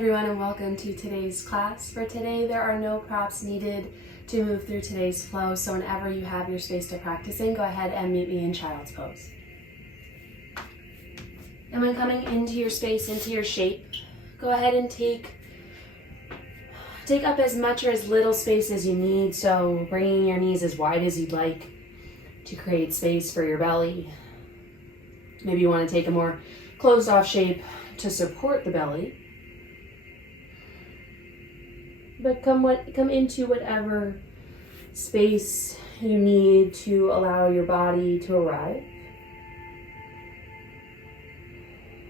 everyone, and welcome to today's class. For today, there are no props needed to move through today's flow, so whenever you have your space to practice in, go ahead and meet me in child's pose. And when coming into your space, into your shape, go ahead and take up as much or as little space as you need, so bringing your knees as wide as you'd like to create space for your belly. Maybe you want to take a more closed off shape to support the belly. But come into whatever space you need to allow your body to arrive.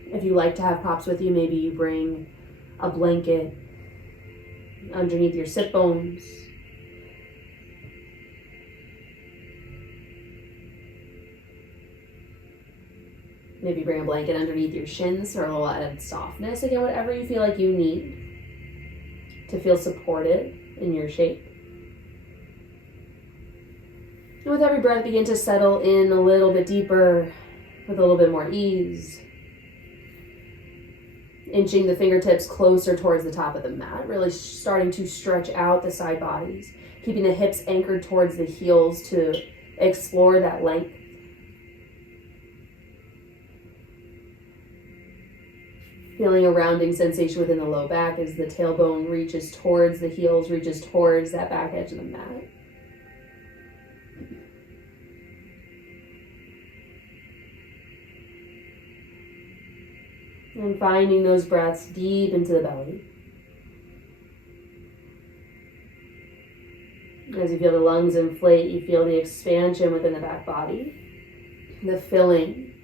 If you like to have props with you, maybe you bring a blanket underneath your sit bones. Maybe bring a blanket underneath your shins for a little added softness. Again, whatever you feel like you need to feel supported in your shape. And with every breath, begin to settle in a little bit deeper with a little bit more ease. Inching the fingertips closer towards the top of the mat, really starting to stretch out the side bodies, keeping the hips anchored towards the heels to explore that length. Feeling a rounding sensation within the low back as the tailbone reaches towards the heels, reaches towards that back edge of the mat. And finding those breaths deep into the belly. As you feel the lungs inflate, you feel the expansion within the back body, the filling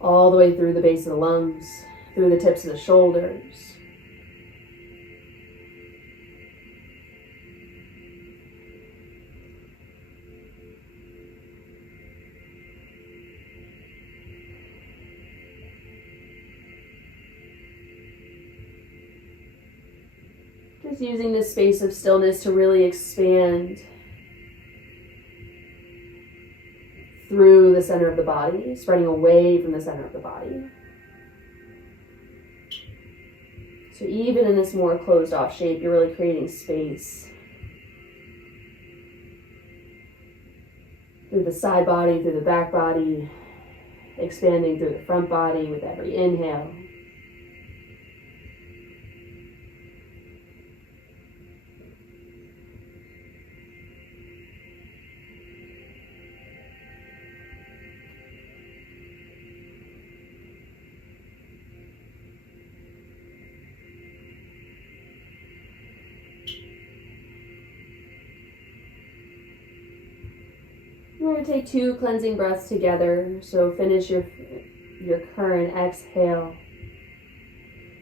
all the way through the base of the lungs, through the tips of the shoulders. Just using this space of stillness to really expand through the center of the body, spreading away from the center of the body. So even in this more closed off shape, you're really creating space through the side body, through the back body, expanding through the front body with every inhale. We're going to take 2 cleansing breaths together. So finish your current exhale.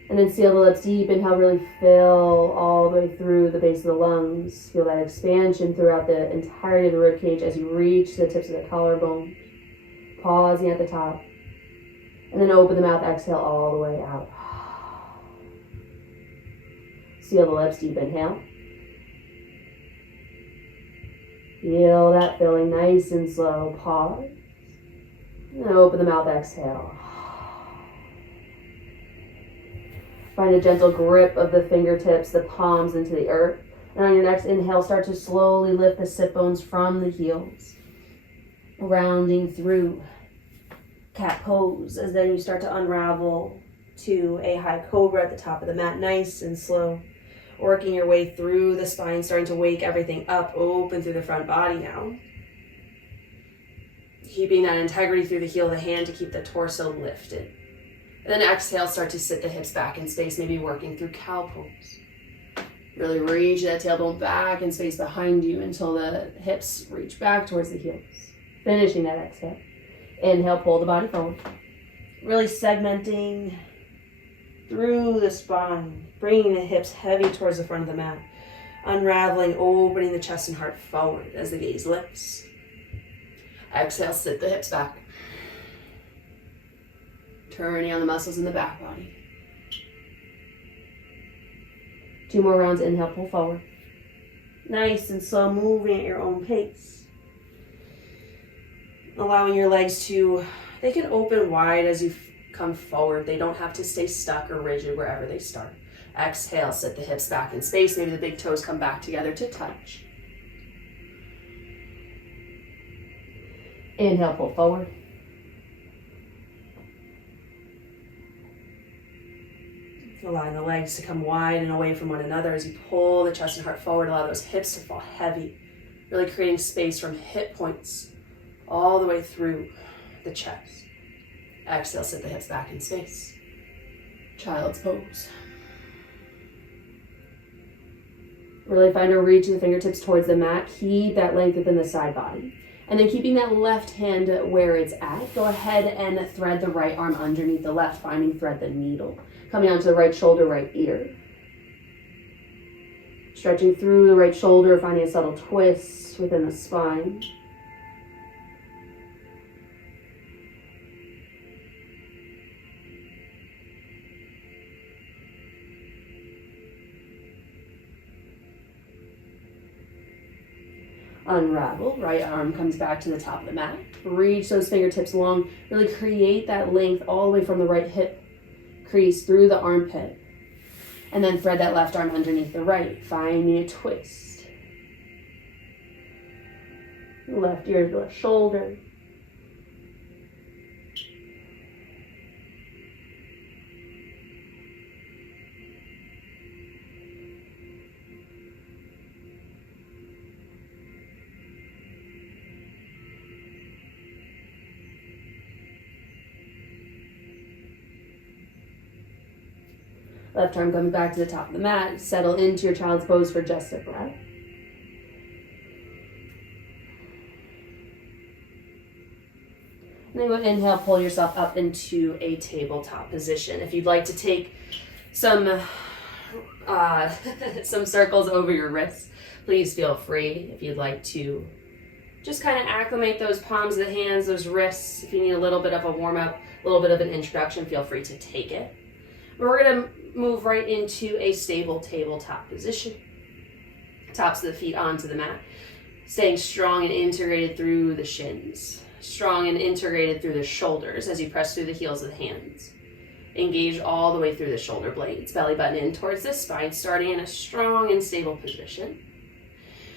And then seal the lips deep. Inhale, really fill all the way through the base of the lungs. Feel that expansion throughout the entirety of the rib cage as you reach the tips of the collarbone. Pausing at the top. And then open the mouth, exhale all the way out. Seal the lips deep, inhale. Feel that filling nice and slow. Pause. And open the mouth, exhale. Find a gentle grip of the fingertips, the palms into the earth. And on your next inhale, start to slowly lift the sit bones from the heels. Rounding through cat pose as then you start to unravel to a high cobra at the top of the mat, nice and slow. Working your way through the spine, starting to wake everything up, open through the front body now. Keeping that integrity through the heel of the hand to keep the torso lifted. And then exhale, start to sit the hips back in space, maybe working through cow pose. Really reach that tailbone back in space behind you until the hips reach back towards the heels. Finishing that exhale. Inhale, pull the body forward. Really segmenting through the spine, bringing the hips heavy towards the front of the mat, unraveling, opening the chest and heart forward as the gaze lifts. Exhale, sit the hips back. Turning on the muscles in the back body. 2 more rounds, inhale, pull forward. Nice and slow, moving at your own pace. Allowing your legs to, they can open wide as you come forward. They don't have to stay stuck or rigid wherever they start. Exhale, sit the hips back in space. Maybe the big toes come back together to touch. Inhale, pull forward. Allowing the legs to come wide and away from one another as you pull the chest and heart forward. Allow those hips to fall heavy. Really creating space from hip points all the way through the chest. Exhale, sit the hips back in space. Child's pose. Really find a reach of the fingertips towards the mat. Keep that length within the side body. And then keeping that left hand where it's at, go ahead and thread the right arm underneath the left, finding thread the needle. Coming onto the right shoulder, right ear. Stretching through the right shoulder, finding a subtle twist within the spine. Unravel, right arm comes back to the top of the mat. Reach those fingertips long. Really create that length all the way from the right hip crease through the armpit. And then thread that left arm underneath the right, finding a twist. Left ear to the left shoulder. Left arm comes back to the top of the mat. Settle into your child's pose for just a breath. And then go inhale, pull yourself up into a tabletop position. If you'd like to take some circles over your wrists, please feel free. If you'd like to just kind of acclimate those palms of the hands, those wrists. If you need a little bit of a warm up, a little bit of an introduction, feel free to take it. But we're going to move right into a stable tabletop position. Tops of the feet onto the mat. Staying strong and integrated through the shins. Strong and integrated through the shoulders as you press through the heels of the hands. Engage all the way through the shoulder blades. Belly button in towards the spine, starting in a strong and stable position.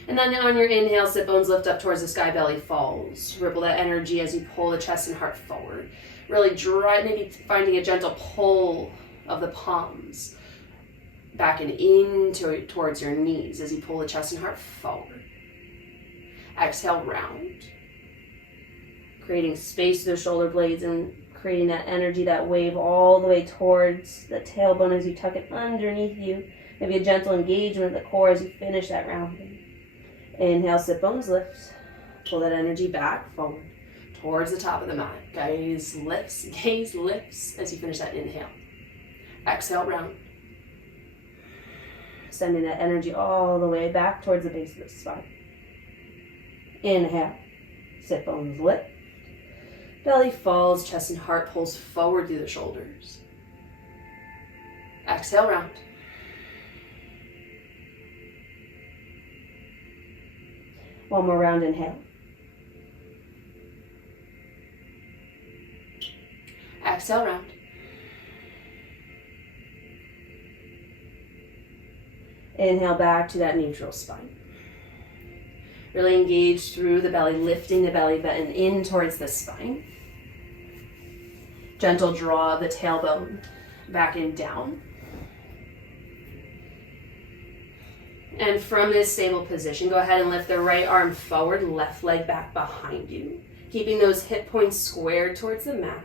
And then on your inhale, sit bones lift up towards the sky, belly falls. Ripple that energy as you pull the chest and heart forward. Really drive, maybe finding a gentle pull of the palms back and into towards your knees as you pull the chest and heart forward. Exhale, round. Creating space through the shoulder blades and creating that energy, that wave all the way towards the tailbone as you tuck it underneath you. Maybe a gentle engagement of the core as you finish that rounding. Inhale, sit bones lift. Pull that energy back, forward, towards the top of the mat. Gaze lifts as you finish that inhale. Exhale, round. Sending that energy all the way back towards the base of the spine. Inhale, sit bones lift. Belly falls, chest and heart pulls forward through the shoulders. Exhale, round. One more round, inhale. Exhale, round. Inhale back to that neutral spine. Really engage through the belly, lifting the belly button in towards the spine. Gentle draw of the tailbone back and down. And from this stable position, go ahead and lift the right arm forward, left leg back behind you. Keeping those hip points squared towards the mat.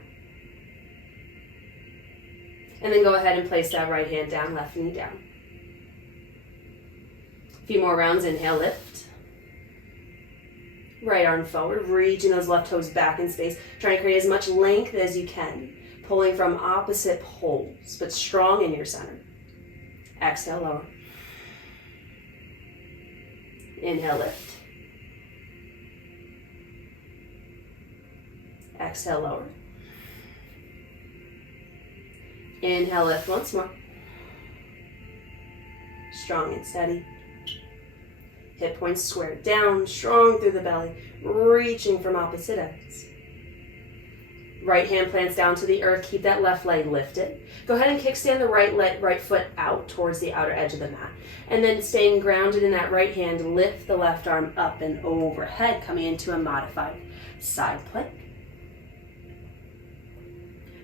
And then go ahead and place that right hand down, left knee down. A few more rounds, inhale, lift. Right arm forward, reaching those left toes back in space. Trying to create as much length as you can. Pulling from opposite poles, but strong in your center. Exhale, lower. Inhale, lift. Exhale, lower. Inhale, lift once more. Strong and steady. Hip points squared down, strong through the belly, reaching from opposite ends. Right hand plants down to the earth. Keep that left leg lifted. Go ahead and kickstand the right foot out towards the outer edge of the mat. And then staying grounded in that right hand, lift the left arm up and overhead, coming into a modified side plank.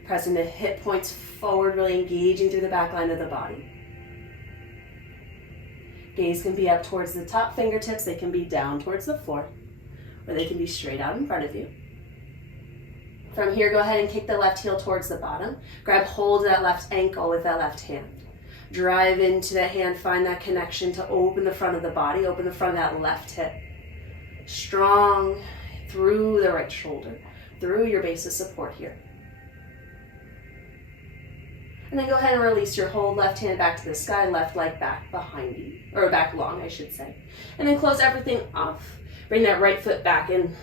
Pressing the hip points forward, really engaging through the back line of the body. Gaze can be up towards the top fingertips. They can be down towards the floor, or they can be straight out in front of you. From here, go ahead and kick the left heel towards the bottom. Grab hold of that left ankle with that left hand. Drive into that hand, find that connection to open the front of the body, open the front of that left hip. Strong through the right shoulder, through your base of support here. And then go ahead and release your whole left hand back to the sky, left leg back behind you, or back long, I should say. And then close everything off. Bring that right foot back in,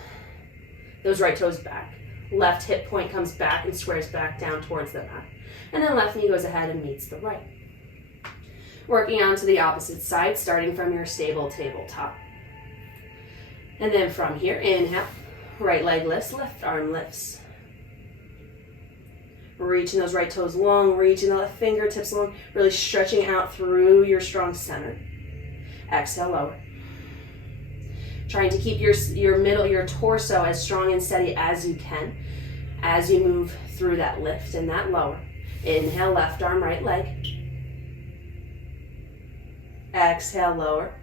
those right toes back. Left hip point comes back and squares back down towards the mat. And then left knee goes ahead and meets the right. Working on to the opposite side, starting from your stable tabletop. And then from here, inhale, right leg lifts, left arm lifts. Reaching those right toes long, reaching the left fingertips long, really stretching out through your strong center. Exhale, lower. Trying to keep your torso as strong and steady as you can as you move through that lift and that lower. Inhale, left arm, right leg. Exhale, lower.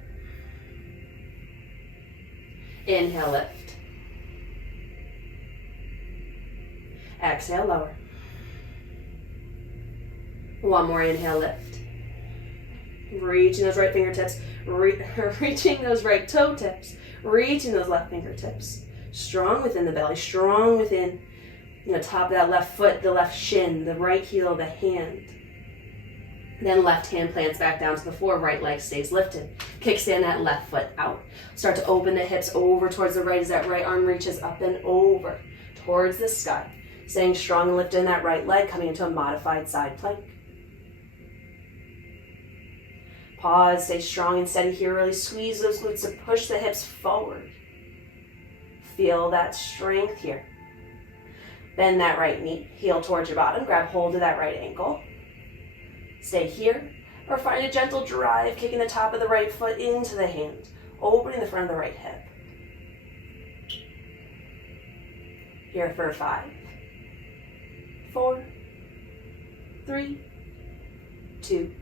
Inhale, lift. Exhale, lower. One more inhale, lift. Reaching those right fingertips, reaching those right toe tips, reaching those left fingertips. Strong within the belly, strong within top of that left foot, the left shin, the right heel of the hand. Then left hand plants back down to the floor, right leg stays lifted. Kickstand that left foot out. Start to open the hips over towards the right as that right arm reaches up and over towards the sky. Staying strong and lifting that right leg, coming into a modified side plank. Pause, stay strong and steady here. Really squeeze those glutes to push the hips forward. Feel that strength here. Bend that right knee, heel towards your bottom. Grab hold of that right ankle. Stay here, or find a gentle drive, kicking the top of the right foot into the hand, opening the front of the right hip. Here for 5, 4, 3, 2,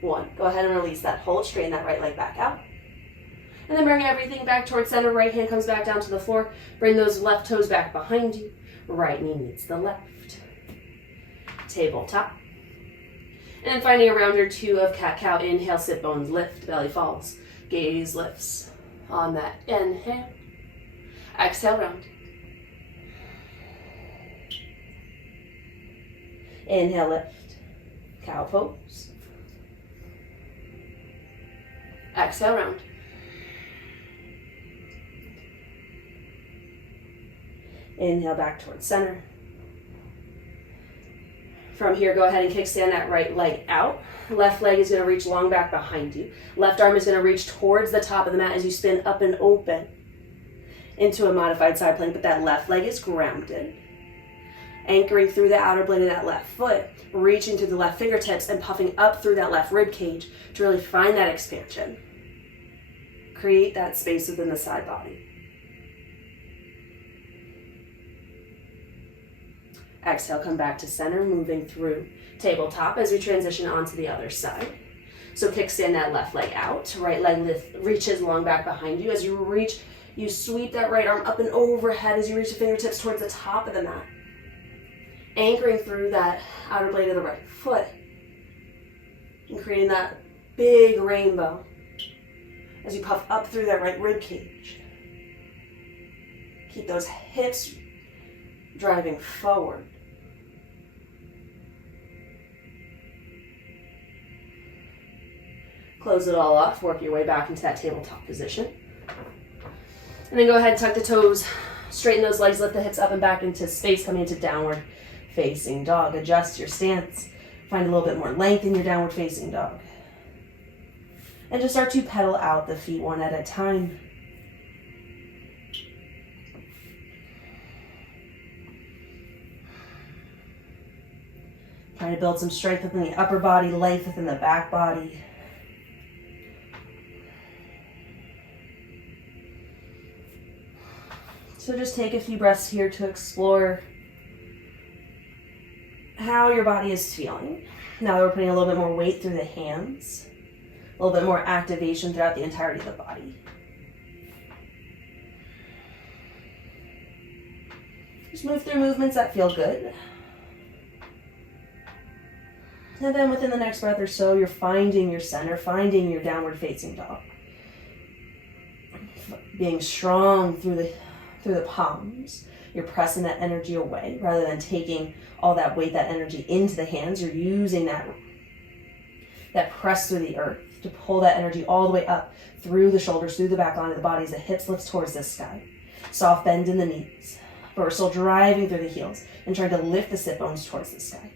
1. Go ahead and release that. Hold, straighten that right leg back out. And then bring everything back towards center. Right hand comes back down to the floor. Bring those left toes back behind you. Right knee meets the left. Tabletop. And then finding a round or two of cat-cow. Inhale, sit bones lift, belly falls. Gaze lifts on that inhale. Exhale, round. Inhale, lift. Cow pose. Exhale, round. Inhale back towards center. From here, go ahead and kickstand that right leg out. Left leg is going to reach long back behind you. Left arm is going to reach towards the top of the mat as you spin up and open into a modified side plank, but that left leg is grounded. Anchoring through the outer blade of that left foot, reaching to the left fingertips and puffing up through that left rib cage to really find that expansion. Create that space within the side body. Exhale, come back to center, moving through tabletop as we transition onto the other side. So kickstand that left leg out, right leg reaches long back behind you. As you reach, you sweep that right arm up and overhead as you reach the fingertips towards the top of the mat. Anchoring through that outer blade of the right foot and creating that big rainbow as you puff up through that right rib cage. Keep those hips driving forward. Close it all off, work your way back into that tabletop position. And then go ahead and tuck the toes, straighten those legs, lift the hips up and back into space, coming into downward facing dog. Adjust your stance, find a little bit more length in your downward facing dog. And just start to pedal out the feet one at a time. Trying to build some strength within the upper body, life within the back body. So just take a few breaths here to explore how your body is feeling. Now that we're putting a little bit more weight through the hands, a little bit more activation throughout the entirety of the body. Just move through movements that feel good. And then within the next breath or so, you're finding your center, finding your downward facing dog. Being strong through the palms. You're pressing that energy away rather than taking all that weight, that energy into the hands. You're using that press through the earth to pull that energy all the way up through the shoulders, through the back line of the body as the hips lift towards the sky. Soft bend in the knees. But we're still driving through the heels and trying to lift the sit bones towards the sky.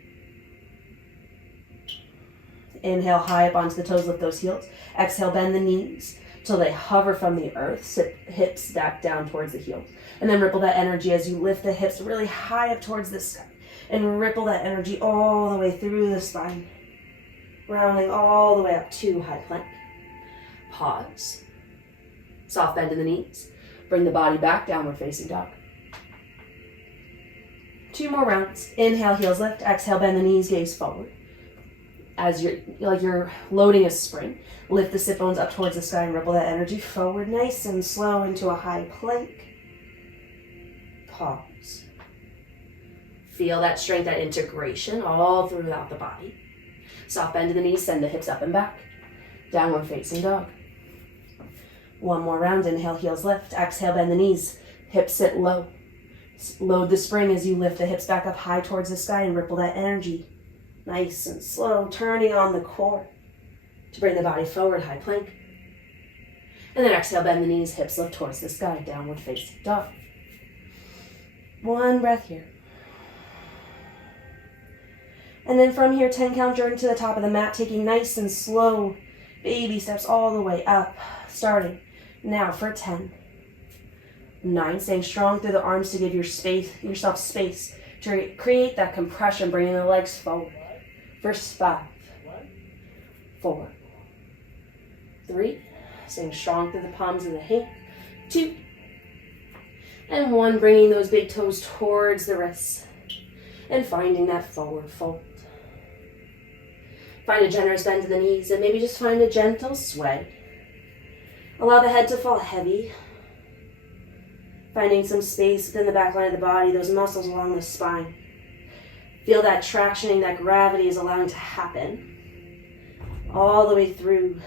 Inhale high up onto the toes, lift those heels. Exhale, bend the knees till they hover from the earth. Sit hips back down towards the heels. And then ripple that energy as you lift the hips really high up towards the sky. And ripple that energy all the way through the spine. Rounding all the way up to high plank. Pause. Soft bend in the knees. Bring the body back, downward facing dog. 2 more rounds. Inhale, heels lift. Exhale, bend the knees, gaze forward. As you're loading a spring, lift the sit bones up towards the sky and ripple that energy forward, nice and slow into a high plank. Pause. Feel that strength, that integration all throughout the body. Soft bend in the knees, send the hips up and back. Downward facing dog. 1 more round. Inhale, heels lift. Exhale, bend the knees. Hips sit low. Load the spring as you lift the hips back up high towards the sky and ripple that energy. Nice and slow, turning on the core to bring the body forward, high plank. And then exhale, bend the knees, hips lift towards the sky, downward facing dog. 1 breath here. And then from here, 10 count journey to the top of the mat, taking nice and slow baby steps all the way up, starting now for 10. 9, staying strong through the arms to give yourself space to create that compression, bringing the legs forward. First 5, 4, 3, staying strong through the palms of the hand, 2, and 1, bringing those big toes towards the wrists and finding that forward fold. Find a generous bend to the knees and maybe just find a gentle sway. Allow the head to fall heavy, finding some space within the back line of the body, those muscles along the spine. Feel that tractioning, that gravity is allowing to happen all the way through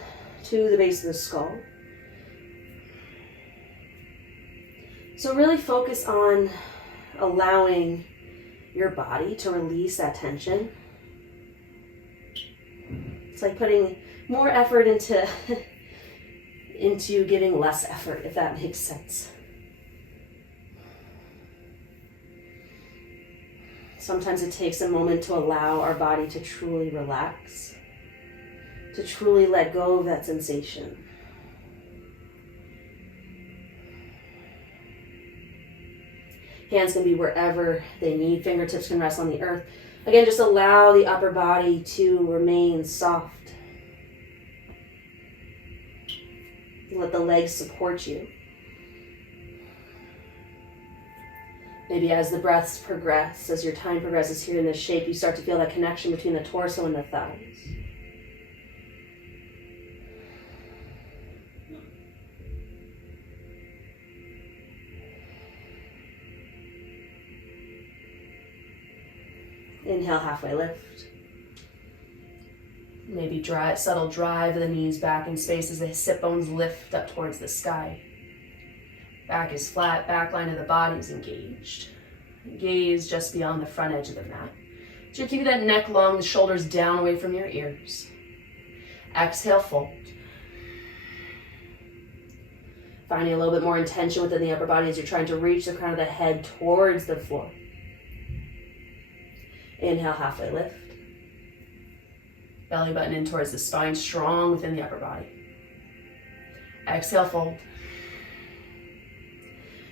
to the base of the skull. So really focus on allowing your body to release that tension. It's like putting more effort into giving less effort, if that makes sense. Sometimes it takes a moment to allow our body to truly relax, to truly let go of that sensation. Hands can be wherever they need. Fingertips can rest on the earth. Again, just allow the upper body to remain soft. Let the legs support you. Maybe as the breaths progress, as your time progresses here in this shape, you start to feel that connection between the torso and the thighs. Inhale, halfway lift. Maybe subtle drive of the knees back in space as the sit bones lift up towards the sky. Back is flat, back line of the body is engaged. Gaze just beyond the front edge of the mat. So you're keeping that neck long, the shoulders down away from your ears. Exhale, fold. Finding a little bit more intention within the upper body as you're trying to reach the crown of the head towards the floor. Inhale, halfway lift. Belly button in towards the spine, strong within the upper body. Exhale, fold.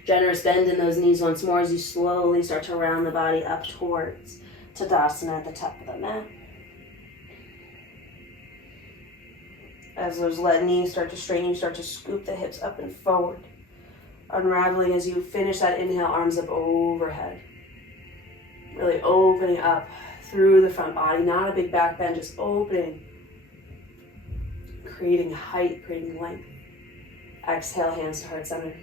Generous bend in those knees once more as you slowly start to round the body up towards Tadasana at the top of the mat. As those knees start to straighten, you start to scoop the hips up and forward. Unraveling as you finish that inhale, arms up overhead. Really opening up through the front body, not a big back bend, just opening. Creating height, creating length. Exhale, hands to heart center.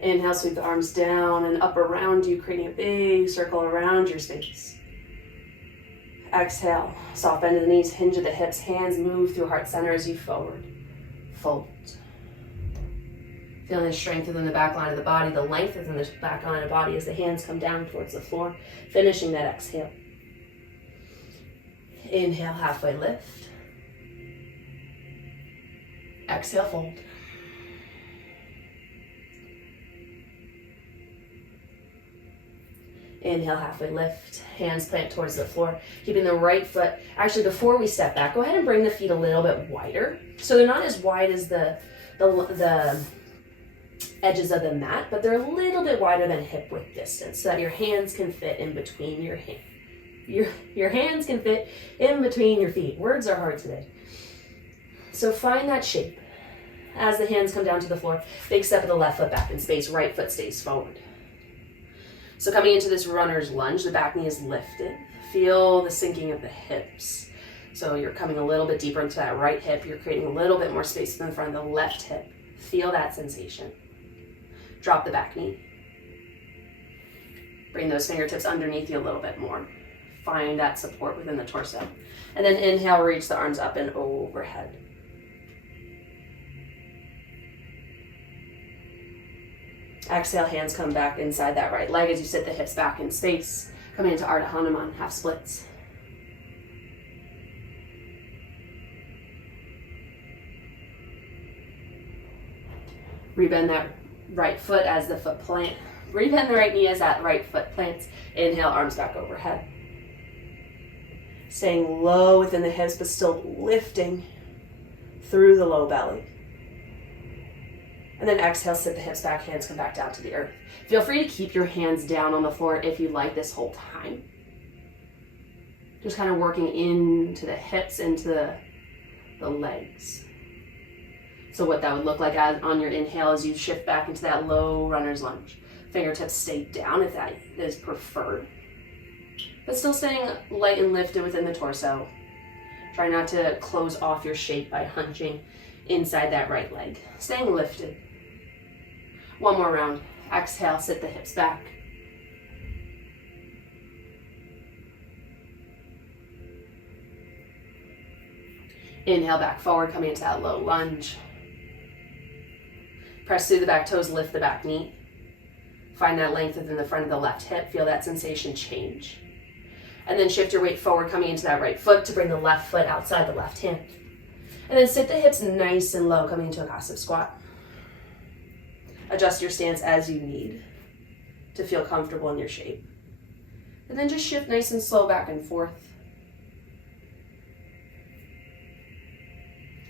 Inhale, sweep the arms down and up around you, creating a big circle around your space. Exhale, soft bend of the knees, hinge of the hips, hands move through heart center as you forward. Fold. Feeling the strength within the back line of the body, the length within the back line of the body as the hands come down towards the floor, finishing that exhale. Inhale, halfway lift. Exhale, fold. Inhale, halfway lift. Hands plant towards the floor. Keeping the right foot. Actually, before we step back, go ahead and bring the feet a little bit wider. So they're not as wide as the edges of the mat, but they're a little bit wider than hip width distance so that your hands can fit in between your hands. Your hands can fit in between your feet. Words are hard today. So find that shape. As the hands come down to the floor, big step of the left foot back in space, right foot stays forward. So coming into this runner's lunge, the back knee is lifted. Feel the sinking of the hips. So you're coming a little bit deeper into that right hip. You're creating a little bit more space in front of the left hip. Feel that sensation. Drop the back knee. Bring those fingertips underneath you a little bit more. Find that support within the torso. And then inhale, reach the arms up and overhead. Exhale, hands come back inside that right leg as you sit the hips back in space. Coming into Ardha Hanuman, half splits. Rebend that right foot as the foot plant. Rebend the right knee as that right foot plants. Inhale, arms back overhead. Staying low within the hips, but still lifting through the low belly. And then exhale, sit the hips back, hands come back down to the earth. Feel free to keep your hands down on the floor if you like this whole time. Just kind of working into the hips, into the legs. So what that would look like on your inhale as you shift back into that low runner's lunge. Fingertips stay down if that is preferred. But still staying light and lifted within the torso. Try not to close off your shape by hunching inside that right leg. Staying lifted. One more round. Exhale, sit the hips back. Inhale, back forward, coming into that low lunge. Press through the back toes, lift the back knee. Find that length within the front of the left hip. Feel that sensation change. And then shift your weight forward, coming into that right foot to bring the left foot outside the left hand. And then sit the hips nice and low, coming into a passive squat. Adjust your stance as you need to feel comfortable in your shape. And then just shift nice and slow back and forth.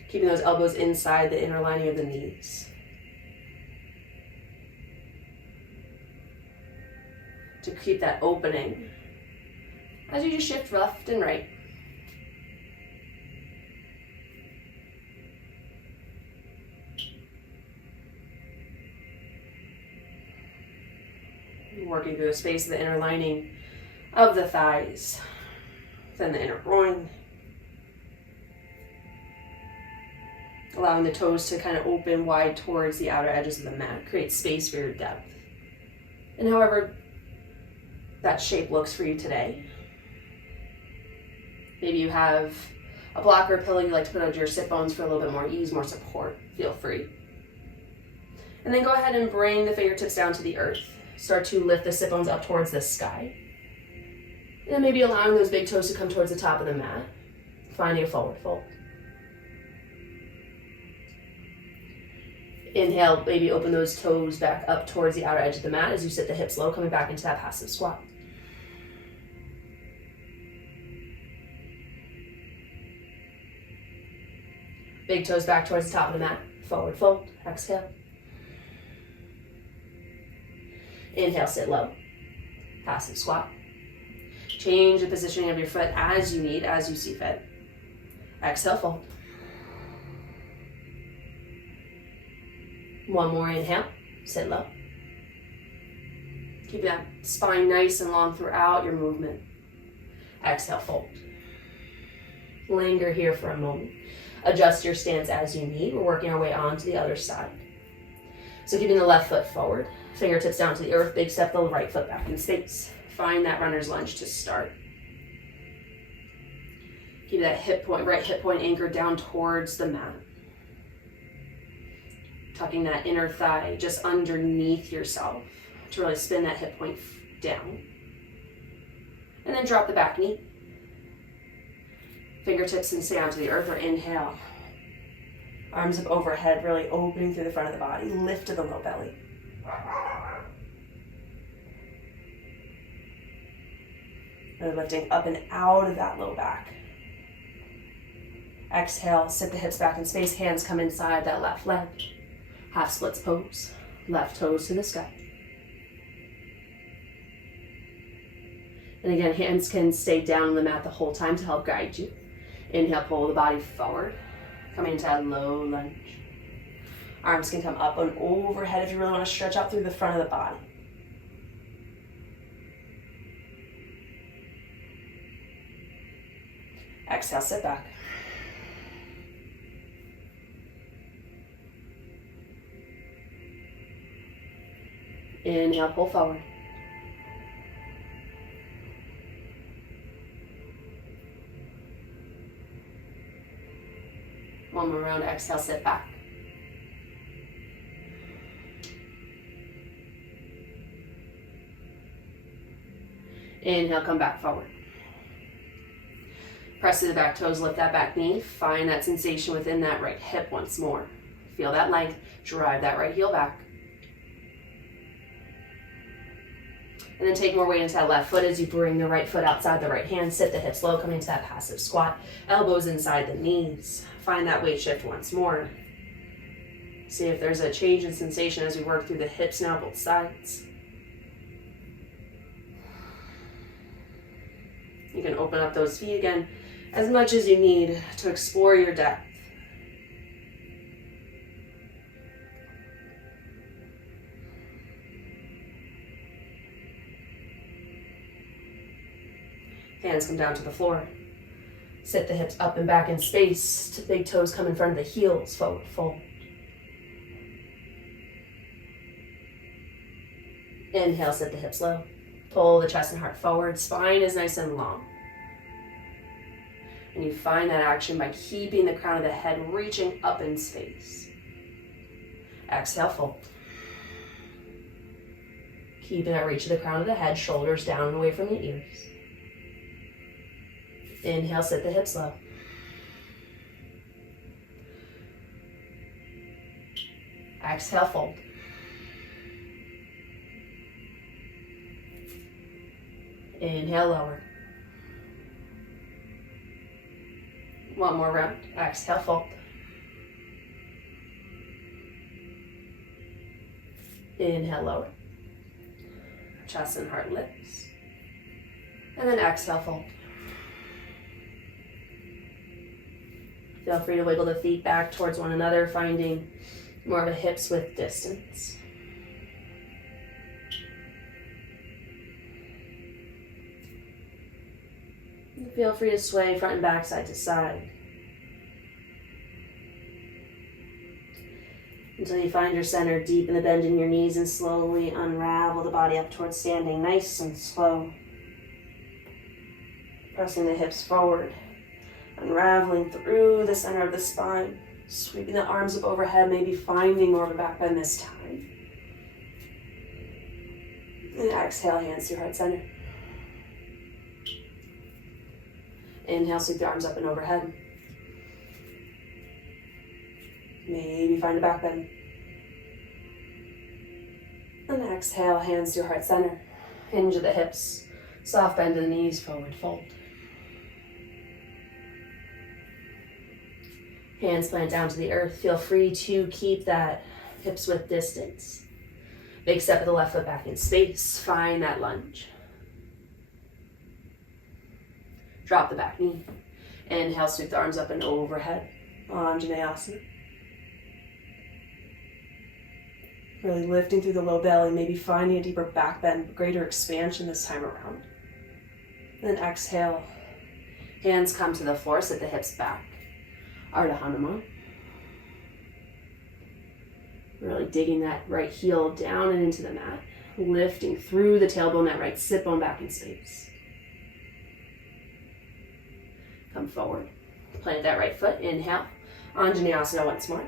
Keeping those elbows inside the inner lining of the knees. To keep that opening as you just shift left and right. Working through the space of the inner lining of the thighs, then the inner groin. Allowing the toes to kind of open wide towards the outer edges of the mat. Create space for your depth. And however that shape looks for you today. Maybe you have a block or a pillow you like to put under your sit bones for a little bit more ease, more support. Feel free. And then go ahead and bring the fingertips down to the earth. Start to lift the sit bones up towards the sky. And then maybe allowing those big toes to come towards the top of the mat. Finding a forward fold. Inhale, maybe open those toes back up towards the outer edge of the mat as you sit the hips low, coming back into that passive squat. Big toes back towards the top of the mat. Forward fold. Exhale. Inhale, sit low. Passive squat. Change the positioning of your foot as you need, as you see fit. Exhale, fold. One more inhale, sit low. Keep that spine nice and long throughout your movement. Exhale, fold. Linger here for a moment. Adjust your stance as you need. We're working our way on to the other side. So keeping the left foot forward, fingertips down to the earth, big step the right foot back in space. Find that runner's lunge to start. Keep that hip point, right hip point anchored down towards the mat. Tucking that inner thigh just underneath yourself to really spin that hip point down. And then drop the back knee. Fingertips and stay onto the earth or inhale. Arms up overhead, really opening through the front of the body. Lift to the low belly. And lifting up and out of that low back. Exhale, sit the hips back in space. Hands come inside that left leg. Half splits pose. Left toes to the sky. And again, hands can stay down on the mat the whole time to help guide you. Inhale, pull the body forward. Coming into that low lunge. Arms can come up and overhead if you really want to stretch out through the front of the body. Exhale, sit back. Inhale, pull forward. One more round, exhale, sit back. Inhale, come back forward. Press to the back toes, lift that back knee. Find that sensation within that right hip once more. Feel that length, drive that right heel back. And then take more weight into that left foot as you bring the right foot outside the right hand. Sit the hips low, coming into that passive squat. Elbows inside the knees. Find that weight shift once more. See if there's a change in sensation as we work through the hips now, both sides. You can open up those feet again as much as you need to explore your depth. Hands come down to the floor. Sit the hips up and back in space. Big toes come in front of the heels. Forward fold. Inhale, sit the hips low. Pull the chest and heart forward. Spine is nice and long. And you find that action by keeping the crown of the head reaching up in space. Exhale, fold. Keeping that reach of the crown of the head, shoulders down and away from the ears. Inhale, sit the hips low. Exhale, fold. Inhale, lower. One more round. Exhale, fold. Inhale, lower. Chest and heart lifts. And then exhale, fold. Feel free to wiggle the feet back towards one another, finding more of a hips width distance. Feel free to sway front and back, side to side. Until you find your center, deep in the bend in your knees, and slowly unravel the body up towards standing, nice and slow. Pressing the hips forward, unraveling through the center of the spine, sweeping the arms up overhead, maybe finding more of a back bend this time. And exhale, hands to your heart center. Inhale, sweep the arms up and overhead. Maybe find a back bend. And exhale, hands to your heart center. Hinge of the hips. Soft bend of the knees, forward fold. Hands plant down to the earth. Feel free to keep that hips width distance. Big step of the left foot back in space. Find that lunge. Drop the back knee. Inhale, sweep the arms up and overhead. Vinyasa. Really lifting through the low belly, maybe finding a deeper back bend, greater expansion this time around. Then exhale. Hands come to the floor, sit the hips back. Ardha Hanuman. Really digging that right heel down and into the mat. Lifting through the tailbone, that right sit bone back in space. Come forward. Plant that right foot. Inhale. Anjaneyasana once more.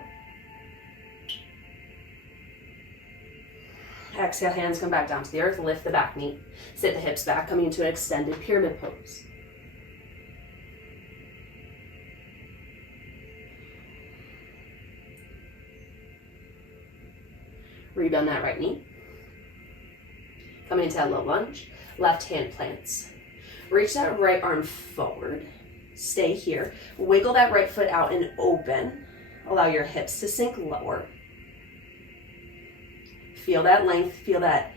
Exhale, hands come back down to the earth. Lift the back knee. Sit the hips back, coming into an extended pyramid pose. Rebend that right knee. Coming into that low lunge. Left hand plants. Reach that right arm forward. Stay here. Wiggle that right foot out and open. Allow your hips to sink lower. Feel that length. Feel that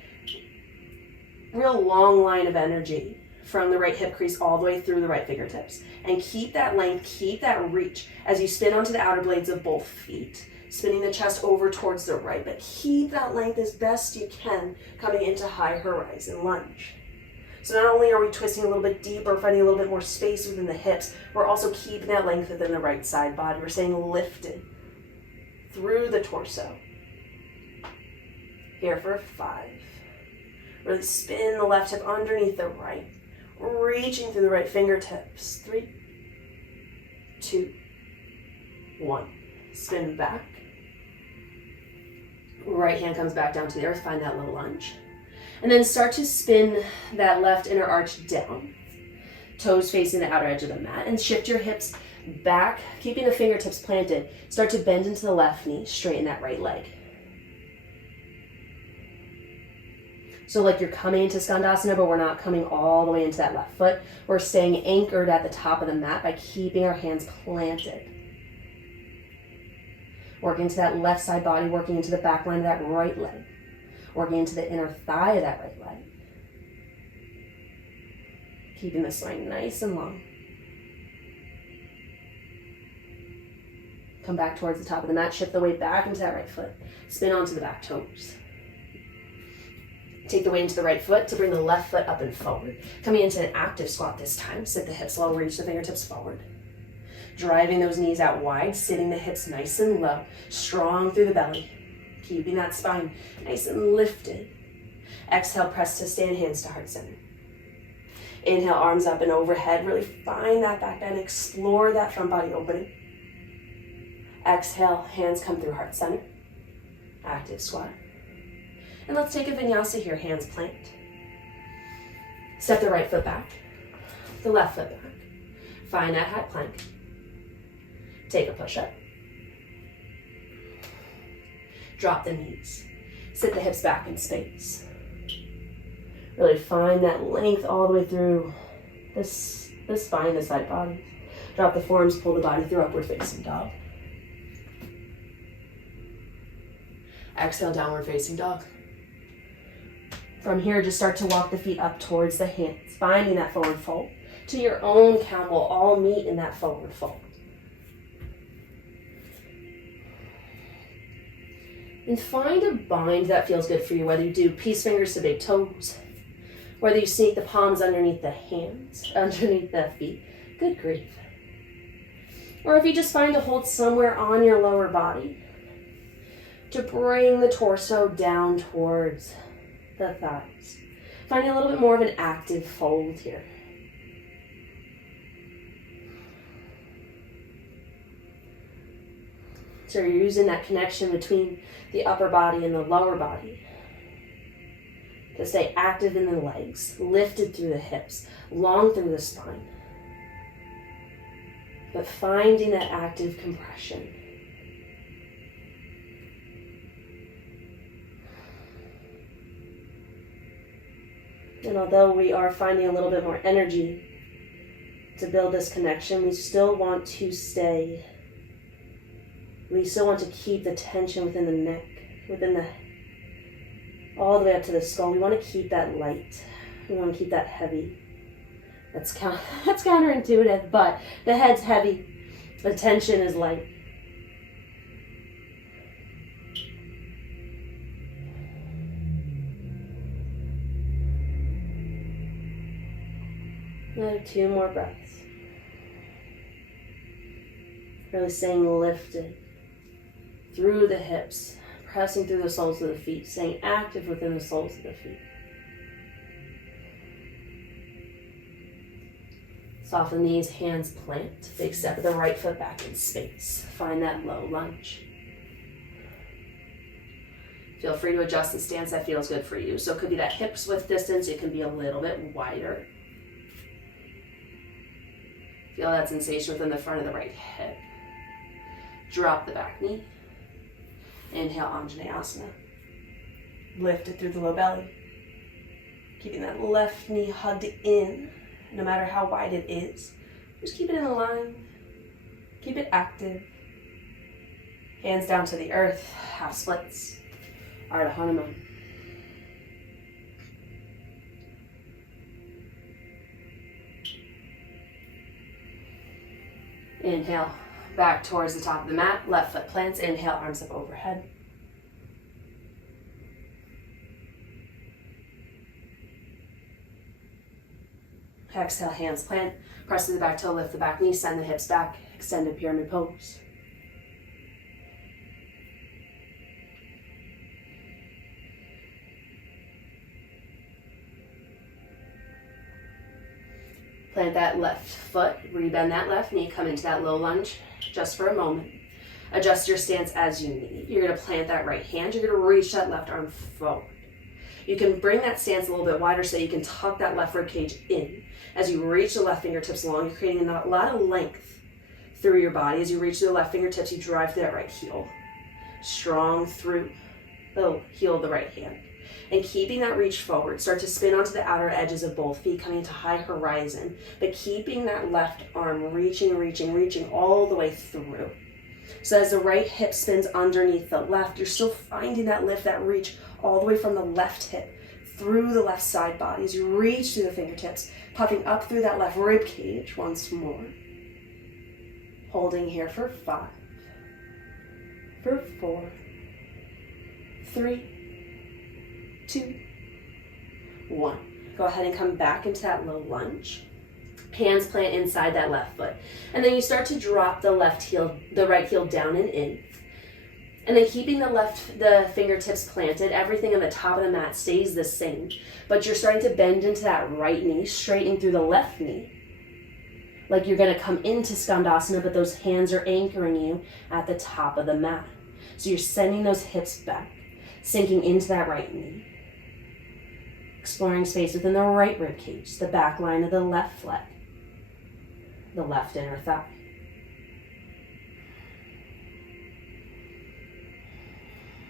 real long line of energy from the right hip crease all the way through the right fingertips. And keep that length, keep that reach as you spin onto the outer blades of both feet. Spinning the chest over towards the right, but keep that length as best you can coming into high horizon lunge. So not only are we twisting a little bit deeper, finding a little bit more space within the hips, we're also keeping that length within the right side body. We're staying lifted through the torso. Here for 5. Really spin the left hip underneath the right, reaching through the right fingertips. 3, 2, 1. Spin back. Right hand comes back down to the earth, find that low lunge. And then start to spin that left inner arch down. Toes facing the outer edge of the mat. And shift your hips back, keeping the fingertips planted. Start to bend into the left knee, straighten that right leg. So like you're coming into Skandasana, but we're not coming all the way into that left foot. We're staying anchored at the top of the mat by keeping our hands planted. Working into that left side body, working into the back line of that right leg. Working into the inner thigh of that right leg. Keeping the spine nice and long. Come back towards the top of the mat, shift the weight back into that right foot. Spin onto the back toes. Take the weight into the right foot to bring the left foot up and forward. Coming into an active squat this time, sit the hips low, reach the fingertips forward. Driving those knees out wide, sitting the hips nice and low, strong through the belly. Keeping that spine nice and lifted. Exhale, press to stand, hands to heart center. Inhale, arms up and overhead. Really find that back bend, explore that front body opening. Exhale, hands come through heart center. Active squat. And let's take a vinyasa here, hands plant. Step the right foot back, the left foot back. Find that high plank. Take a push-up. Drop the knees. Sit the hips back in space. Really find that length all the way through the spine, the side body. Drop the forearms, pull the body through upward facing dog. Exhale, downward facing dog. From here, just start to walk the feet up towards the hands, finding that forward fold. To your own count, we'll all meet in that forward fold. And find a bind that feels good for you, whether you do peace fingers to big toes, whether you sneak the palms underneath the hands, underneath the feet. Good grief. Or if you just find a hold somewhere on your lower body to bring the torso down towards the thighs. Finding a little bit more of an active fold here. So you're using that connection between the upper body and the lower body to stay active in the legs, lifted through the hips, long through the spine. But finding that active compression. And although we are finding a little bit more energy to build this connection, we still want to keep the tension within the neck, within the all the way up to the skull. We want to keep that light. We want to keep that heavy. That's counterintuitive, but the head's heavy. The tension is light. Another 2 more breaths. Really staying lifted through the hips, pressing through the soles of the feet, staying active within the soles of the feet. Soften knees, hands plant. Big step of the right foot back in space. Find that low lunge. Feel free to adjust the stance that feels good for you. So it could be that hips width distance. It can be a little bit wider. Feel that sensation within the front of the right hip. Drop the back knee. Inhale, Anjaneyasana. Lift it through the low belly. Keeping that left knee hugged in, no matter how wide it is. Just keep it in a line. Keep it active. Hands down to the earth, half splits. Ardha Hanuman. Inhale, back towards the top of the mat, left foot plants. Inhale, arms up overhead. Exhale, hands plant. Press to the back toe, lift the back knee, send the hips back, extended pyramid pose. Plant that left foot, rebend that left knee, come into that low lunge just for a moment. Adjust your stance as you need. You're gonna plant that right hand, you're gonna reach that left arm forward. You can bring that stance a little bit wider so you can tuck that left rib cage in. As you reach the left fingertips along, you're creating a lot of length through your body. As you reach the left fingertips, you drive through that right heel. Strong through the heel of the right hand. And keeping that reach forward, start to spin onto the outer edges of both feet, coming into high horizon, but keeping that left arm reaching all the way through. So as the right hip spins underneath the left, you're still finding that lift, that reach all the way from the left hip through the left side body. As you reach through the fingertips, puffing up through that left rib cage once more. Holding here for 5, for 4, 3, 2, 1. Go ahead and come back into that low lunge. Hands plant inside that left foot. And then you start to drop the right heel down and in. And then keeping the fingertips planted, everything on the top of the mat stays the same. But you're starting to bend into that right knee, straightening through the left knee. Like you're gonna come into Skandasana, but those hands are anchoring you at the top of the mat. So you're sending those hips back, sinking into that right knee. Exploring space within the right rib cage, the back line of the left leg, the left inner thigh.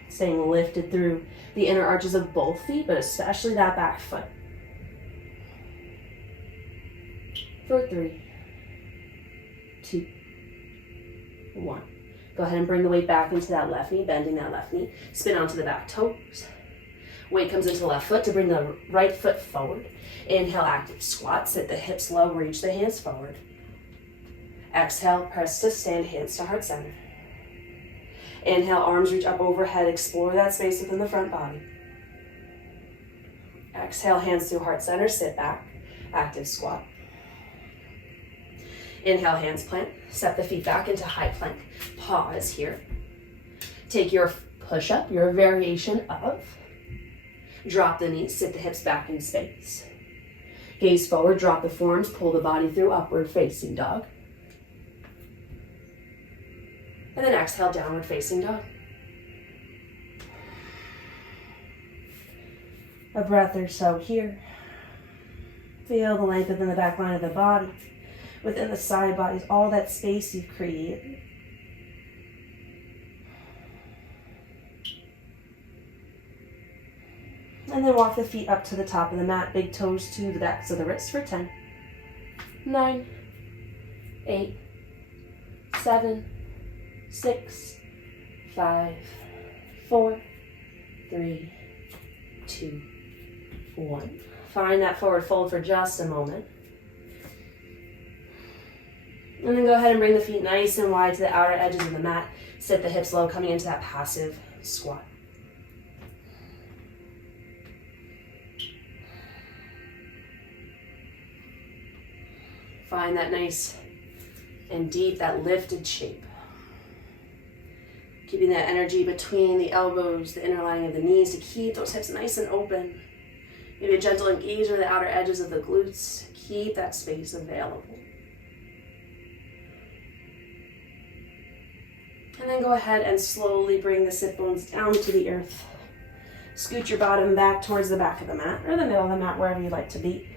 Staying lifted through the inner arches of both feet, but especially that back foot. For 3, 2, 1. Go ahead and bring the weight back into that left knee, bending that left knee. Spin onto the back toes. Weight comes into the left foot to bring the right foot forward. Inhale, active squat. Sit the hips low, reach the hands forward. Exhale, press to stand, hands to heart center. Inhale, arms reach up overhead. Explore that space within the front body. Exhale, hands to heart center. Sit back, active squat. Inhale, hands plant. Step the feet back into high plank. Pause here. Take your push-up, your variation of. Drop the knees, sit the hips back in space. Gaze forward, drop the forearms, pull the body through upward facing dog. And then exhale, downward facing dog. A breath or so here. Feel the length within the back line of the body, within the side bodies, all that space you've created. And then walk the feet up to the top of the mat, big toes to the backs of the wrists for 10, 9, 8, 7, 6, 5, 4, 3, 2, 1. Find that forward fold for just a moment. And then go ahead and bring the feet nice and wide to the outer edges of the mat. Sit the hips low, coming into that passive squat. Find that nice and deep, that lifted shape. Keeping that energy between the elbows, the inner lining of the knees to keep those hips nice and open. Maybe a gentle engage over the outer edges of the glutes. Keep that space available. And then go ahead and slowly bring the sit bones down to the earth. Scoot your bottom back towards the back of the mat or the middle of the mat, wherever you'd like to be.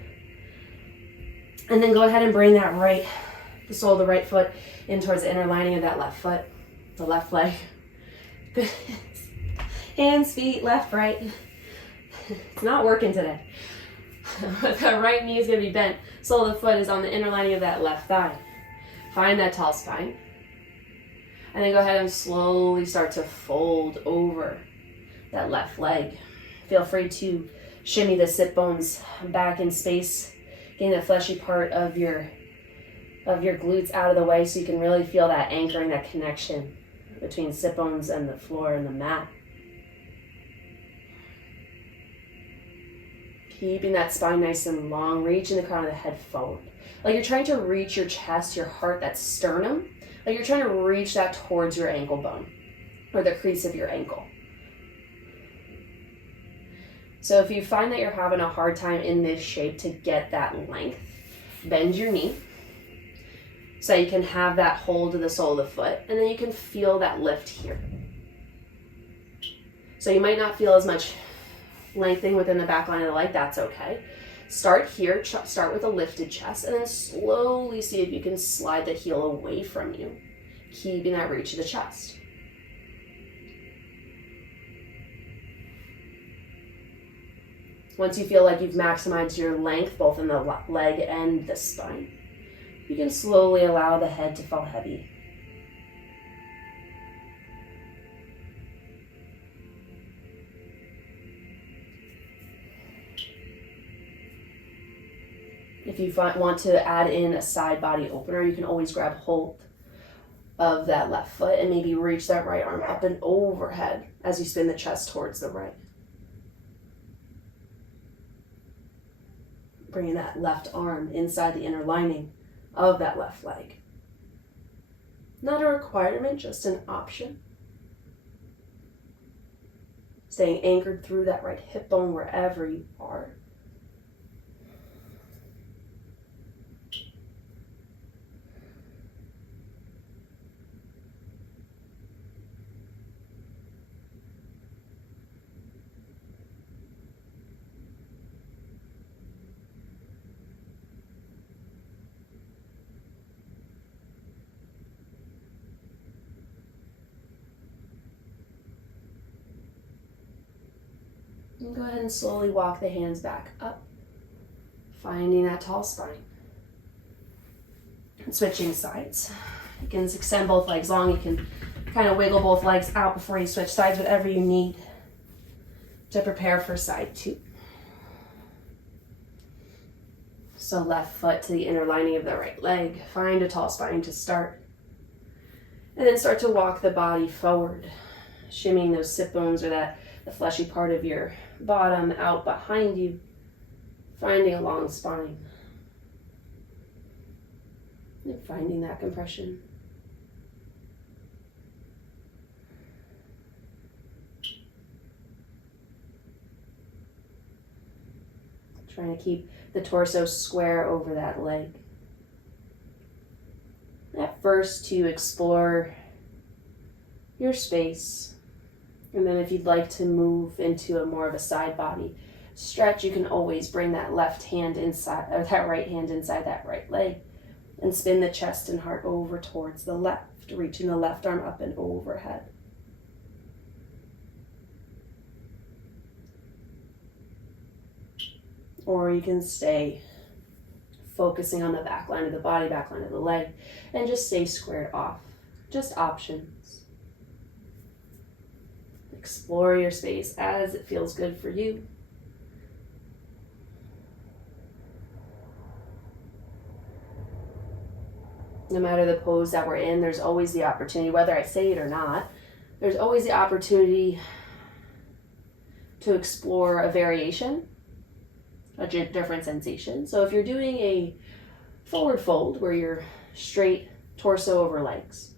And then go ahead and bring the sole of the right foot in towards the inner lining of that left foot, the left leg. Hands, feet, left, right. It's not working today. The right knee is going to be bent. Sole of the foot is on the inner lining of that left thigh. Find that tall spine. And then go ahead and slowly start to fold over that left leg. Feel free to shimmy the sit bones back in space, getting the fleshy part of your glutes out of the way so you can really feel that anchoring, that connection between sit bones and the floor and the mat. Keeping that spine nice and long, reaching the crown of the head forward. Like you're trying to reach your chest, your heart, that sternum. Like you're trying to reach that towards your ankle bone or the crease of your ankle. So if you find that you're having a hard time in this shape to get that length, bend your knee so you can have that hold of the sole of the foot, and then you can feel that lift here. So you might not feel as much lengthening within the back line of the leg, that's okay. Start here, start with a lifted chest, and then slowly see if you can slide the heel away from you, keeping that reach of the chest. Once you feel like you've maximized your length, both in the leg and the spine, you can slowly allow the head to fall heavy. If you want to add in a side body opener, you can always grab hold of that left foot and maybe reach that right arm up and overhead as you spin the chest towards the right. Bringing that left arm inside the inner lining of that left leg. Not a requirement, just an option. Staying anchored through that right hip bone wherever you are. And go ahead and slowly walk the hands back up, finding that tall spine. And switching sides. You can extend both legs long. You can kind of wiggle both legs out before you switch sides, whatever you need to prepare for side 2. So left foot to the inner lining of the right leg. Find a tall spine to start. And then start to walk the body forward, shimmying those sit bones or the fleshy part of your bottom out behind you, finding a long spine. And finding that compression. Trying to keep the torso square over that leg. At first, to explore your space. And then if you'd like to move into a more of a side body stretch, you can always bring that left hand inside, or that right hand inside that right leg, and spin the chest and heart over towards the left, reaching the left arm up and overhead. Or you can stay focusing on the back line of the body, back line of the leg, and just stay squared off. Just options. Explore your space as it feels good for you. No matter the pose that we're in, there's always the opportunity, whether I say it or not, there's always the opportunity to explore a variation, a different sensation. So if you're doing a forward fold where you're straight torso over legs,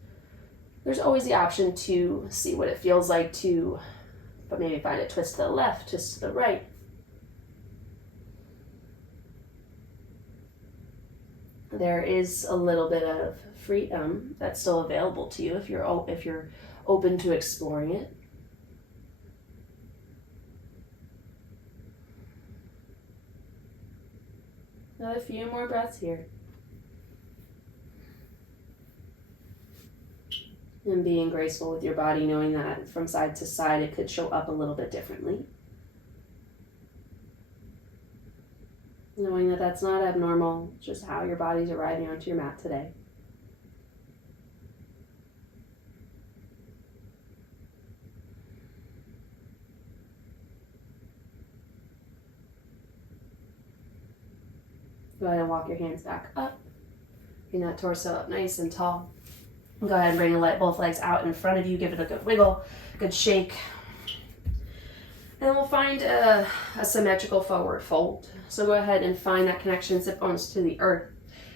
there's always the option to see what it feels like to, but maybe find a twist to the left, twist to the right. There is a little bit of freedom that's still available to you if you're open to exploring it. Another few more breaths here. And being graceful with your body, knowing that from side to side it could show up a little bit differently. Knowing that that's not abnormal, just how your body's arriving onto your mat today. Go ahead and walk your hands back up. Bring that torso up nice and tall. Go ahead and bring both legs out in front of you. Give it a good wiggle, good shake. And we'll find a symmetrical forward fold. So go ahead and find that connection, sit bones to the earth.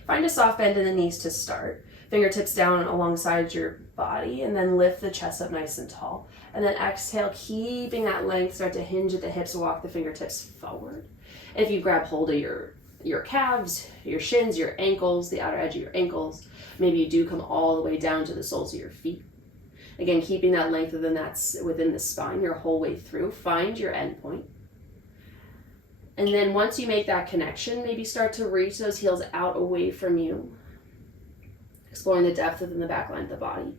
Find a soft bend in the knees to start. Fingertips down alongside your body, and then lift the chest up nice and tall. And then exhale, keeping that length, start to hinge at the hips, walk the fingertips forward. And if you grab hold of your calves, your shins, your ankles, the outer edge of your ankles, maybe you do come all the way down to the soles of your feet. Again, keeping that length within the spine your whole way through. Find your end point. And then once you make that connection, maybe start to reach those heels out away from you. Exploring the depth within the back line of the body.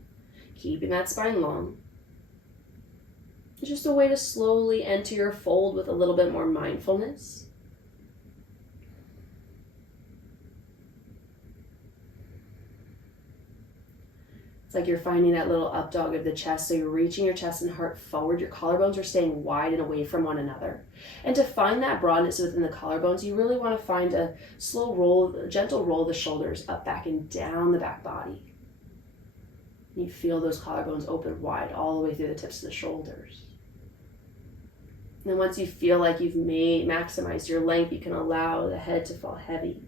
Keeping that spine long. It's just a way to slowly enter your fold with a little bit more mindfulness. It's like you're finding that little up dog of the chest, so you're reaching your chest and heart forward. Your collarbones are staying wide and away from one another. And to find that broadness within the collarbones, you really want to find a gentle roll of the shoulders up, back, and down the back body. You feel those collarbones open wide all the way through the tips of the shoulders. And then once you feel like you've maximized your length, you can allow the head to fall heavy.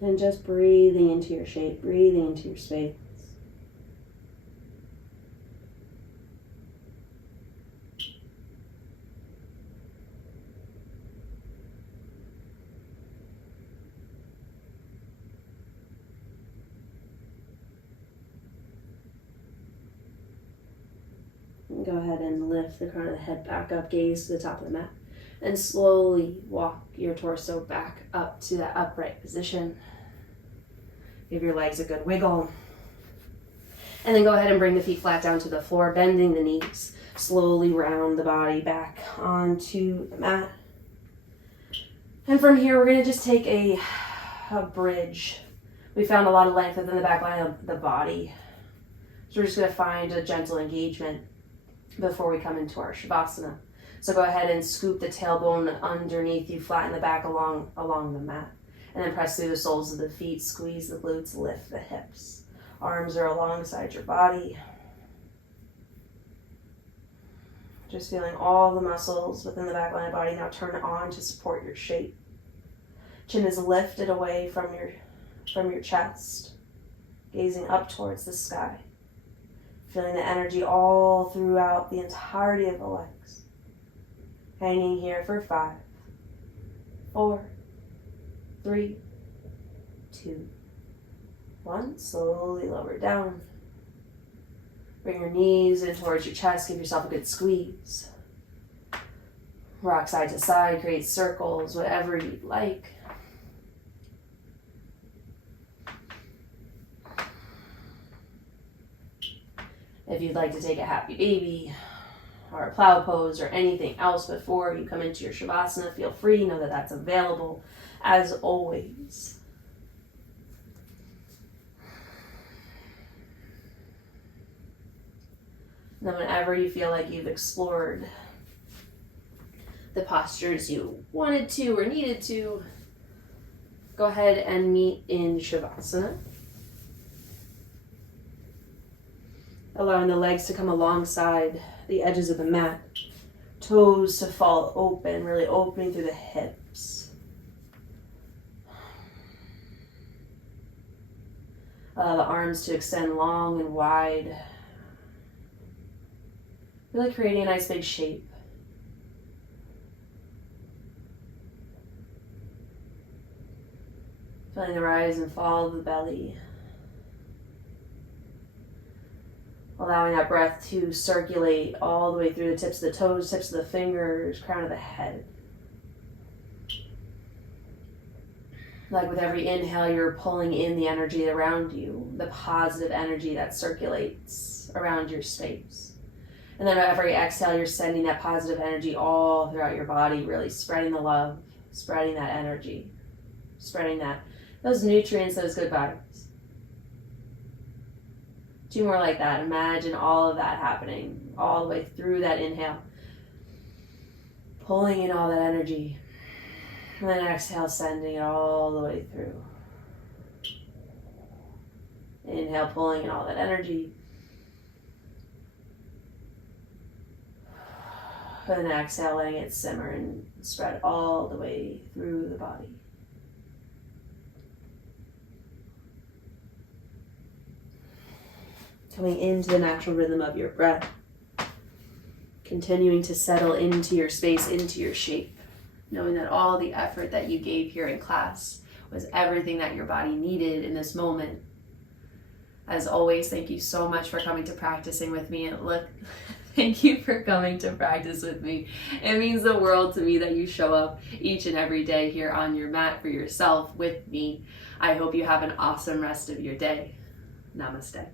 And just breathing into your shape, breathing into your space. And go ahead and lift the crown of the head back up, gaze to the top of the mat. And slowly walk your torso back up to that upright position. Give your legs a good wiggle. And then go ahead and bring the feet flat down to the floor, bending the knees. Slowly round the body back onto the mat. And from here, we're going to just take a bridge. We found a lot of length within the back line of the body. So we're just going to find a gentle engagement before we come into our Shavasana. So go ahead and scoop the tailbone underneath you, flatten the back along the mat. And then press through the soles of the feet, squeeze the glutes, lift the hips. Arms are alongside your body. Just feeling all the muscles within the back line of the body now turn on to support your shape. Chin is lifted away from your chest, gazing up towards the sky. Feeling the energy all throughout the entirety of the legs. Hanging here for 5, 4, 3, 2, 1. Slowly lower down. Bring your knees in towards your chest. Give yourself a good squeeze. Rock side to side. Create circles, whatever you'd like. If you'd like to take a happy baby or a plow pose or anything else before you come into your Shavasana, feel free. Know that that's available as always. And then whenever you feel like you've explored the postures you wanted to or needed to, go ahead and meet in Shavasana. Allowing the legs to come alongside the edges of the mat. Toes to fall open, really opening through the hips. Allow the arms to extend long and wide. Really creating a nice big shape. Feeling the rise and fall of the belly. Allowing that breath to circulate all the way through the tips of the toes, tips of the fingers, crown of the head. Like with every inhale, you're pulling in the energy around you, the positive energy that circulates around your space. And then every exhale, you're sending that positive energy all throughout your body, really spreading the love, spreading that energy, spreading those nutrients, those good vibes. 2 more like that. Imagine all of that happening all the way through that inhale. Pulling in all that energy. And then exhale, sending it all the way through. Inhale, pulling in all that energy. And then exhale, letting it simmer and spread all the way through the body. Coming into the natural rhythm of your breath. Continuing to settle into your space, into your shape. Knowing that all the effort that you gave here in class was everything that your body needed in this moment. As always, thank you so much for coming to practicing with me. And look, thank you for coming to practice with me. It means the world to me that you show up each and every day here on your mat for yourself with me. I hope you have an awesome rest of your day. Namaste.